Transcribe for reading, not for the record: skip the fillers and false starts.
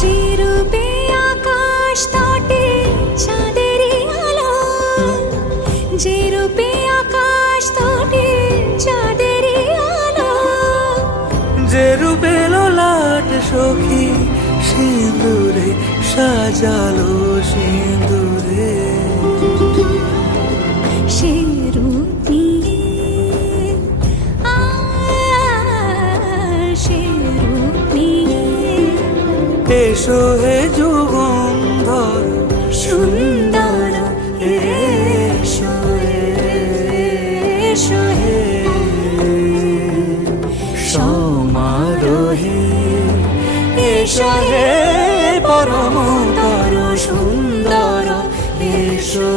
যে রূপে আকাশ তটে চাঁদেরই আলো, যে রূপে আকাশ তটে চাঁদেরই আলো, যে রূপে ললাট সখী সিঁদুরে সাজালো সিঁদুরে। সে রূপ নিয়ে সে রূপ নিয়ে এসো হে যুগন্ধর সুন্দর এসো এসো হে সমারোহে এসো হে পরমতর সুন্দর এসো।